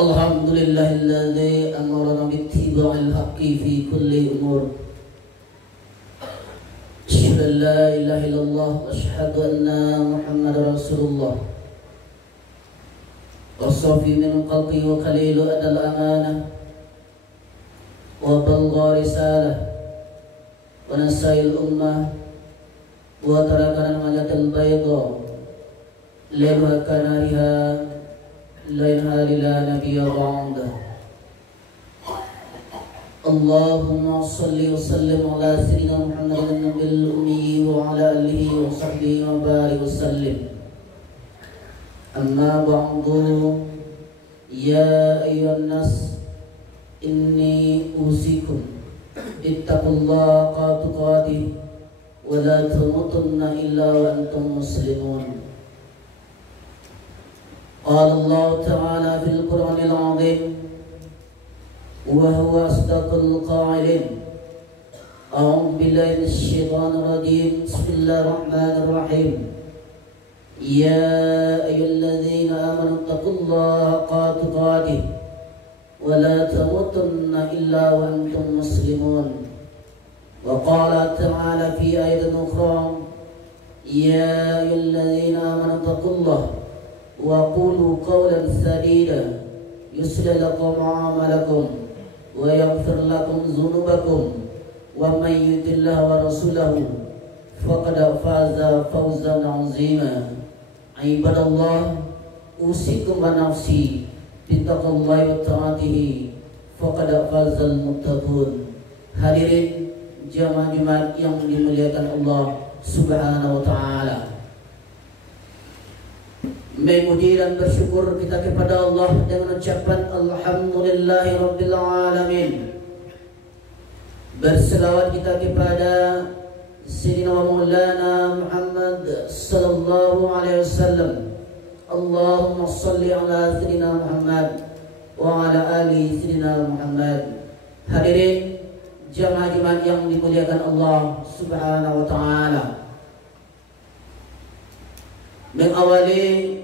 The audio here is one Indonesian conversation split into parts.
Alhamdulillahilladzi amarana bittiba'il haqqi fi kulli umur. Asyhadu an la ilaha illallah wa asyhadu anna Muhammadar Rasulullah. Wasafi min qalbi wa qalilu adal amanah wa balgha risalah wa nasail ummah wa tarakana malatal bayda lima kanariha lainha lila nabiyya ba'da. Allahumma salli wa sallim ala sayyidina Muhammadin nabil ummi wa ala alihi wa sahbihi wa barik wa sallim. Amma ba'du, ya ayyuhan nas, inni usikum ittaqullaha haqqa tuqatih wa la tamutunna illa wa antum muslimun. Qala Allah Ta'ala fil Qur'anil 'azim wa huwa asdaqul qa'ilin. A'udzu billahi minasy syaithanir rajim. Bismillahirrahmanirrahim. Ya ayyuhalladzina amanu taqullaha haqqa tuqatih wa la tamutunna illa wa antum muslimun. Wa qala ta'ala fi ayatin ukhra, ya ayyuhalladzina amanu taqullaha wa qulu qawlan sadida yuslih lakum a'malakum wa yaghfir lakum dhunubakum wa man yuti'illah wa rasulahu faqad faza fawzan 'azima. Ibadallah, usikum wa nafsi bittaqwallahi wa ta'atihi faqad fazal muttaqun. Hadirin jamaah Jumat yang dimuliakan Allah Subhanahu wa taala. Memuji dan bersyukur kita kepada Allah dengan ucapan Alhamdulillahi Rabbil Alamin. Berselawat kita kepada Sayyidina wa Maulana Muhammad Sallallahu Alaihi Wasallam. Allahumma salli ala Sayyidina Muhammad wa ala ali Sayyidina Muhammad. Hadirin jamaah Jumat yang dimuliakan Allah Subhanahu wa taala. Mengawali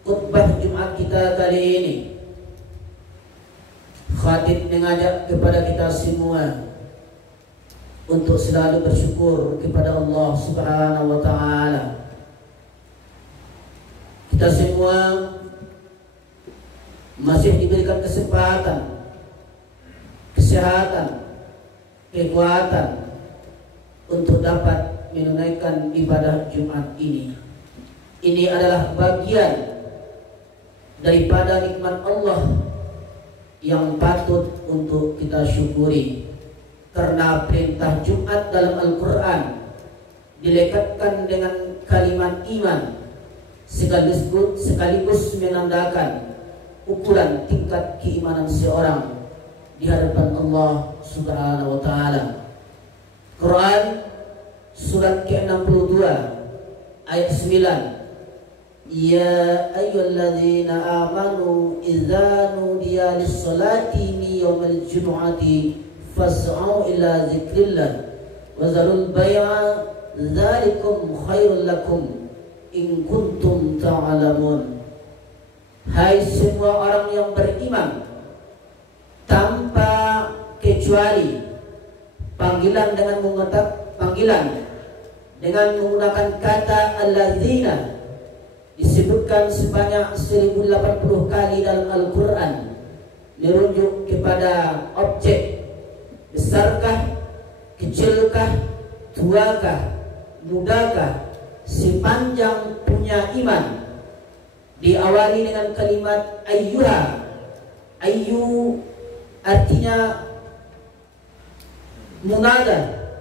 khutbah Jumat kita kali ini, khatib mengajak kepada kita semua untuk selalu bersyukur kepada Allah Subhanahu wa taala. Kita semua masih diberikan kesempatan, kesehatan, kekuatan untuk dapat menunaikan ibadah Jumat ini. Ini adalah bagian daripada nikmat Allah yang patut untuk kita syukuri, karena perintah Jumat dalam Al-Quran dilekatkan dengan kalimat iman, sekaligus menandakan ukuran tingkat keimanan seorang di hadapan Allah Subhanahu wa taala. Quran surat ke-62 ayat 9. Ya ayyuhalladzina amanu idza nudiya lis-salati min yaumil jumu'ati fas'au ila dzikrillah wa zarul bai'a dzalikum khairul lakum in kuntum ta'lamun. Hai semua orang yang beriman, tanpa kecuali panggilan dengan menggunakan kata alladzina disebutkan sebanyak 1080 kali dalam Al-Quran, merujuk kepada objek besarkah, kecilkah, tuakah, mudakah, sepanjang punya iman. Diawali dengan kalimat ayyuha. Ayyu artinya munada,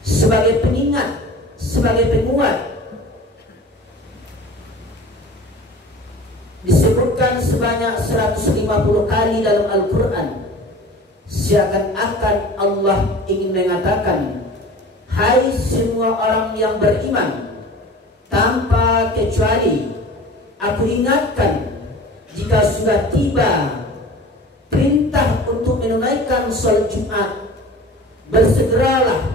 sebagai pengingat, sebagai penguat. Disebutkan sebanyak 150 kali dalam Al-Quran, seakan-akan Allah ingin mengatakan, hai semua orang yang beriman, tanpa kecuali aku ingatkan, jika sudah tiba perintah untuk menunaikan sholat Jumat, bersegeralah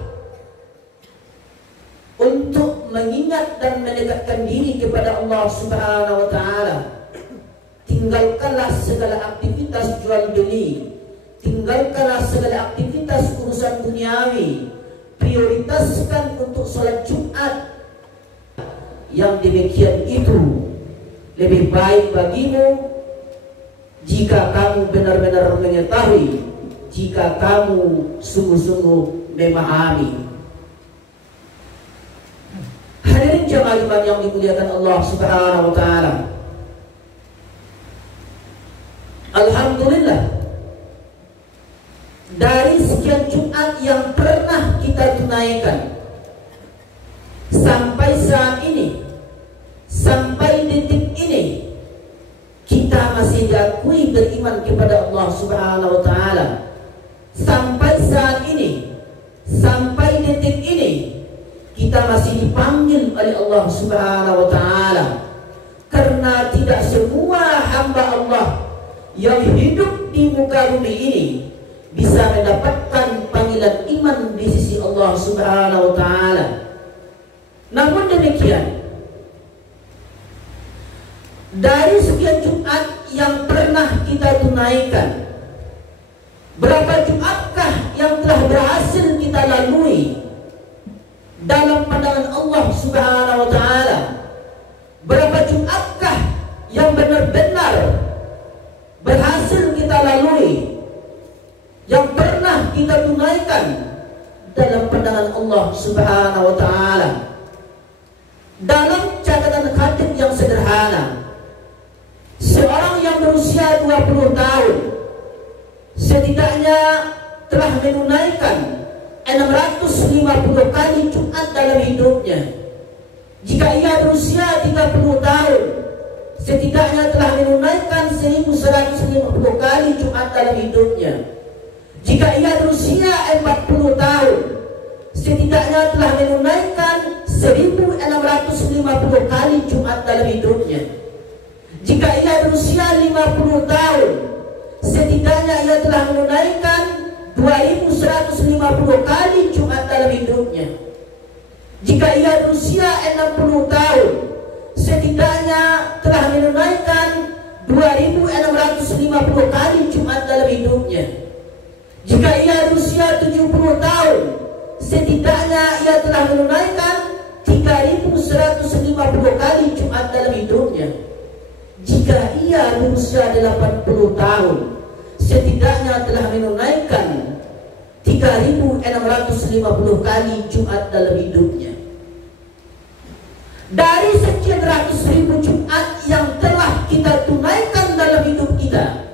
untuk mengingat dan mendekatkan diri kepada Allah Subhanahu wa taala. tinggalkanlah segala aktivitas jual beli, tinggalkanlah segala aktivitas urusan duniawi, prioritaskan untuk sholat Jumat. Yang demikian itu lebih baik bagimu jika kamu benar-benar mengetahui, jika kamu sungguh-sungguh memahami. Hadirin jamaah yang dimuliakan Allah Subhanahu wa taala. Alhamdulillah, dari sekian Jumat yang pernah kita tunaikan sampai saat ini, sampai detik ini, kita masih diakui beriman kepada Allah Subhanahu wa taala. Sampai saat ini, sampai detik ini, kita masih dipanggil oleh Allah Subhanahu wa taala. Karena tidak semua hamba Allah yang hidup di muka bumi ini bisa mendapatkan panggilan iman di sisi Allah Subhanahu wa taala. Namun demikian, dari sekian Jumat yang pernah kita tunaikan, berapa Jumatkah yang telah berhasil kita lalui dalam pandangan Allah Subhanahu wa taala? Berapa Jumatkah yang benar-benar berhasil kita lalui, yang pernah kita tunaikan dalam pandangan Allah Subhanahu wa taala? Dalam catatan khatib yang sederhana, seorang yang berusia 20 tahun setidaknya telah menunaikan 650 kali Jumat dalam hidupnya. Jika ia berusia 30 tahun, setidaknya telah menunaikan 1150 kali Jumat dalam hidupnya. Jika ia berusia 40 tahun, setidaknya telah menunaikan 1650 kali Jumat dalam hidupnya. Jika ia berusia 50 tahun, setidaknya ia telah menunaikan 2150 kali Jumat dalam hidupnya. Jika ia berusia 60 tahun, setidaknya telah menunaikan 2650 kali Jumat dalam hidupnya. Jika ia berusia 70 tahun, setidaknya ia telah menunaikan 3150 kali Jumat dalam hidupnya. Jika ia berusia 80 tahun, setidaknya telah menunaikan 3650 kali Jumat dalam hidupnya. Dari sekian ratus ribu Jumat yang telah kita tunaikan dalam hidup kita,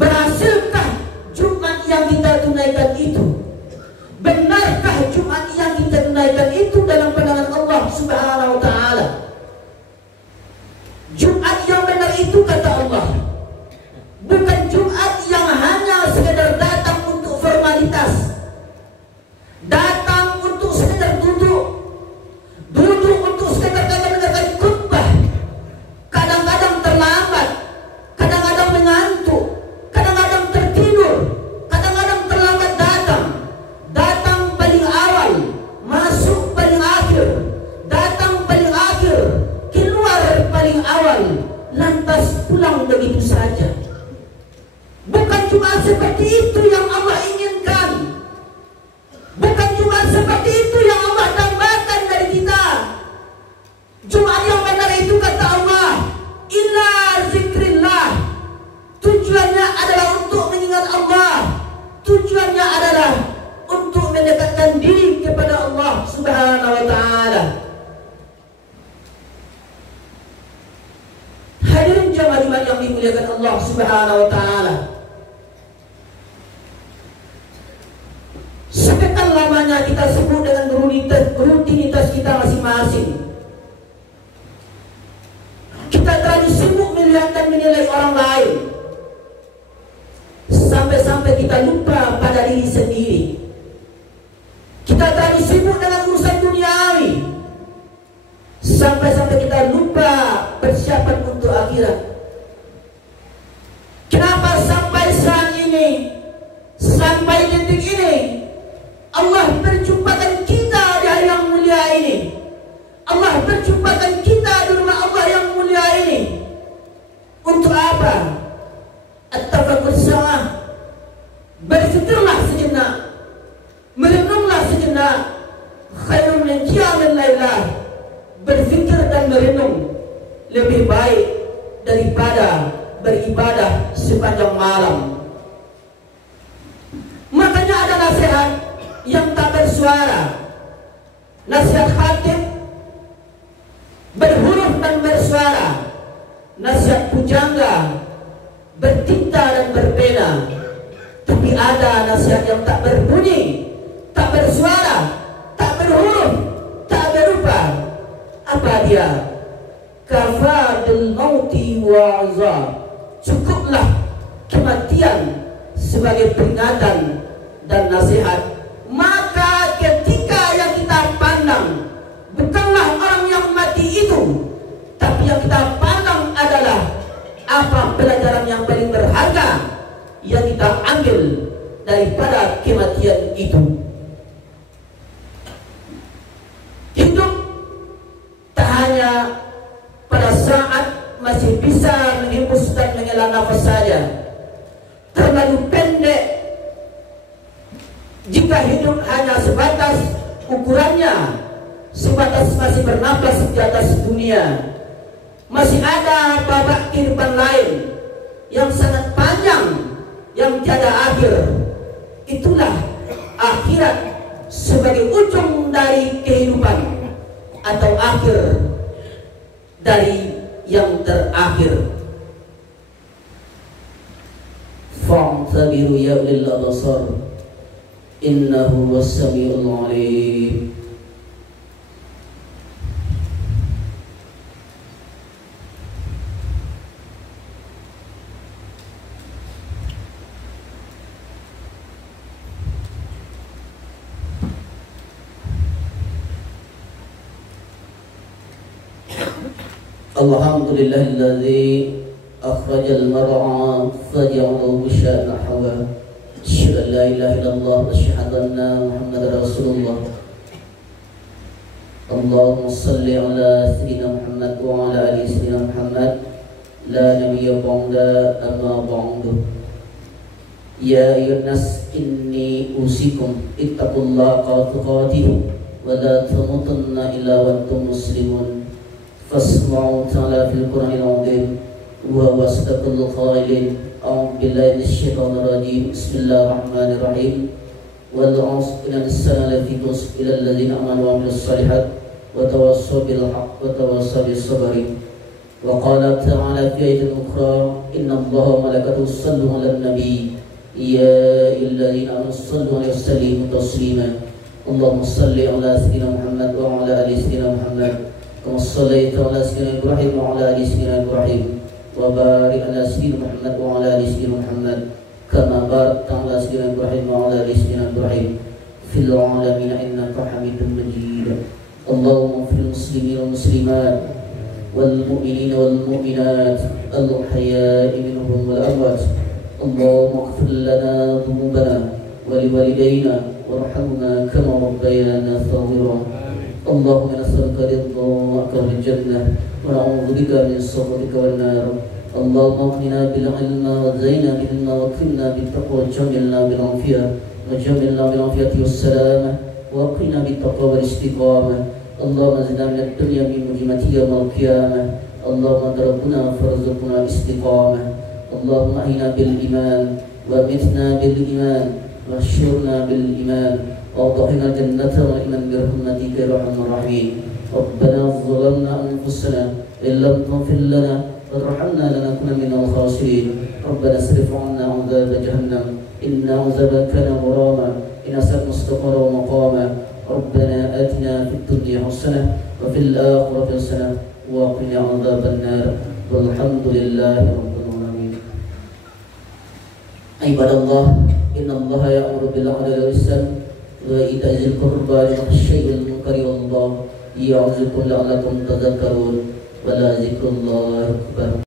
berhasilkah Jumat yang kita tunaikan itu? Benarkah Jumat yang kita tunaikan itu dalam pandangan Allah Subhanahu wa taala? Jumat yang benar itu, kata Allah, bukan Jumat yang hanya sekedar datang untuk formalitas, datang untuk sekedar duduk untuk sekedar mendengarkan khutbah, kadang-kadang terlambat, kadang-kadang mengantuk, kadang-kadang tertidur, kadang-kadang terlambat datang paling awal, masuk paling akhir, datang paling akhir, keluar paling awal, lantas pulang begitu saja. Bukan cuma seperti itu yang Allah inginkan, bukan cuma seperti itu yang Allah dambakan dari kita. Jumat yang benar itu, kata Allah, illa zikrillah, tujuannya adalah untuk mengingat Allah, tujuannya adalah untuk mendekatkan diri kepada Allah Subhanahu wa taala. Hadirin jamaah yang dimuliakan Allah Subhanahu wa taala, sekian lamanya kita sebut dengan rutinitas kita masing-masing. Kita terlalu sibuk melihat dan menilai orang lain, sampai-sampai kita lupa pada diri sendiri. Kita terlalu sibuk dengan urusan duniawi, sampai-sampai kita lupa persiapan untuk akhirat. Kenapa sampai saat ini, sampai detik ini, Allah berjumpakan kita di hari yang mulia ini, Allah berjumpakan kita di rumah Allah yang mulia ini, berfikir dan merenung lebih baik daripada beribadah sepanjang malam. Makanya ada nasihat yang tak bersuara, nasihat khatib berhuruf dan bersuara, nasihat pujangga bertinta dan berpena. Tapi ada nasihat yang tak berbunyi, tak bersuara, tak berhuruf, tak berupa. Apa dia? Kafadul mauti wa'azab. Cukuplah kematian sebagai peringatan dan nasihat. Maka ketika yang kita pandang bukanlah orang yang mati itu, tapi yang kita pandang adalah apa pelajaran yang paling berharga yang kita ambil daripada kematian itu. Hidup tak hanya pada saat masih bisa menghembus dan menghela nafas saja. Terlalu pendek jika hidup hanya sebatas ukurannya, sebatas masih bernapas di atas dunia. Masih ada babak kehidupan lain yang sangat panjang, yang tiada akhir. Itulah akhirat sebagai ujung dari kehidupan atau akhir dari yang terakhir. Fa'tabiru ya ulil absar innahu was-sami'ul 'alim. Alhamdulillahilladzi akhrajal mar'a faja'alahu sya'na hawa. Asyhadu an la ilaha illallah wa asyhadu anna Muhammadar Rasulullah. Allahumma shalli ala sayyidina Muhammad wa ala ali sayyidina Muhammad. La nabiyya ba'da amma ba'du. Ya ayyuhan nas inni usikum ittaqullaha haqqa tuqatih wa la tamutunna illa wa antum muslimun. فاسمعوا تعالى في القرآن العظيم وهو أصدق القائلين. أعوذ بالله من الشيطان الرجيم. بسم الله الرحمن الرحيم. والعصر إن الإنسان لفي خسر إلا الذين آمنوا وعملوا الصالحات وتواصوا بالحق وتواصوا بالصبر. وقال تعالى في آية أخرى إن الله وملائكته يصلون على النبي يا أيها الذين آمنوا صلوا عليه وسلموا تسليما. اللهم صل على سيدنا محمد وعلى آل سيدنا محمد كما صليت على سيدنا إبراهيم وعلى آل سيدنا إبراهيم وبارك على سيدنا محمد وعلى آل سيدنا محمد كما باركت على سيدنا إبراهيم وعلى آل سيدنا إبراهيم في العالمين إنك حميد مجيد. اللهم اغفر للمسلمين والمسلمات والمؤمنين والمؤمنات الأحياء منهم والأموات. اللهم اغفر لنا ذنوبنا ولوالدينا وارحمنا كما ربيانا صغيرا. اللهم نسألك رضاك والجنة ونعوذ بك من سخطك والنار. اللهم اغننا بالعلم وزينا بالعلم وكلنا بالتقوى وجملنا بالعافية وجملنا بالعافية والسلامة وقنا بالتقوى والاستقامة. اللهم زدنا من الدنيا من مجمة يوم القيامة. اللهم انت ربنا فارزقنا الاستقامة. اللهم احينا بالإيمان ومتنا بالإيمان واحشرنا بالإيمان وأعطنا الجنة والإيمان برحمتك يا أرحم الراحمين. ربنا ظلمنا أنفسنا إن لم تغفر لنا وترحمنا لنكن من الخاسرين. ربنا اصرف عنا عذاب جهنم إن عذابها كان غراما إنها ساءت مستقرا ومقاما. ربنا آتنا في الدنيا حسنة وفي الآخرة حسنة وقنا عذاب النار والحمد لله رب العالمين. عباد الله إن الله يأمر بالعدل والإحسان وإيتاء ذي القربى والنهي عن المنكر والله يعظكم لعلكم تذكرون. ولا ذكر الله أكبر.